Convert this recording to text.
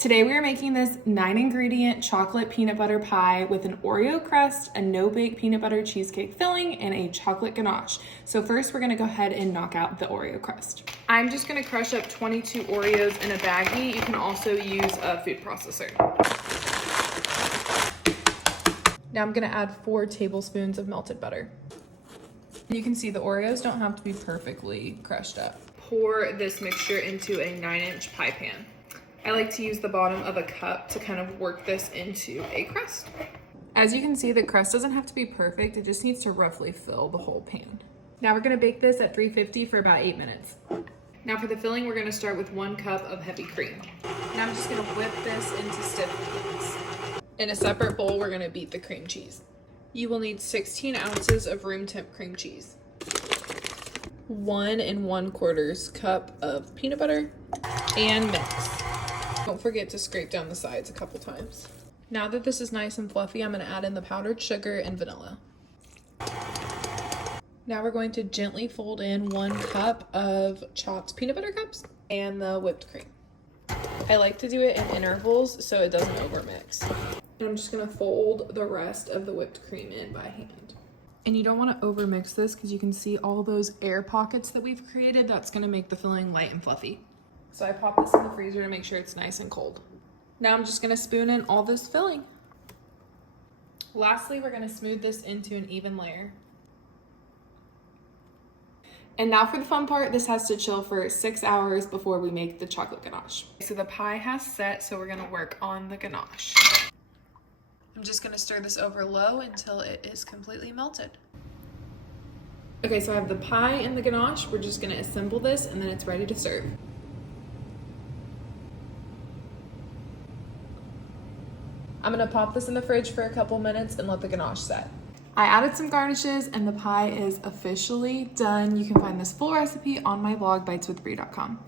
Today we are making this 9-ingredient chocolate peanut butter pie with an Oreo crust, a no-bake peanut butter cheesecake filling, and a chocolate ganache. So first we're gonna go ahead and knock out the Oreo crust. I'm just gonna crush up 22 Oreos in a baggie. You can also use a food processor. Now I'm gonna add 4 tablespoons of melted butter. You can see the Oreos don't have to be perfectly crushed up. Pour this mixture into a 9-inch pie pan. I like to use the bottom of a cup to kind of work this into a crust. As you can see, the crust doesn't have to be perfect. It just needs to roughly fill the whole pan. Now we're gonna bake this at 350 for about 8 minutes. Now for the filling, we're gonna start with 1 cup of heavy cream. Now I'm just gonna whip this into stiff beads. In a separate bowl, we're gonna beat the cream cheese. You will need 16 ounces of room temp cream cheese, 1 1/4 cup of peanut butter, and mix. Don't forget to scrape down the sides a couple times. Now that this is nice and fluffy, I'm gonna add in the powdered sugar and vanilla. Now we're going to gently fold in 1 cup of chopped peanut butter cups and the whipped cream. I like to do it in intervals so it doesn't overmix. And I'm just gonna fold the rest of the whipped cream in by hand. And you don't wanna overmix this because you can see all those air pockets that we've created. That's gonna make the filling light and fluffy. So I pop this in the freezer to make sure it's nice and cold. Now I'm just gonna spoon in all this filling. Lastly, we're gonna smooth this into an even layer. And now for the fun part, this has to chill for 6 hours before we make the chocolate ganache. So the pie has set, so we're gonna work on the ganache. I'm just gonna stir this over low until it is completely melted. Okay, so I have the pie and the ganache. We're just gonna assemble this and then it's ready to serve. I'm gonna pop this in the fridge for a couple minutes and let the ganache set. I added some garnishes and the pie is officially done. You can find this full recipe on my blog, biteswithbrie.com.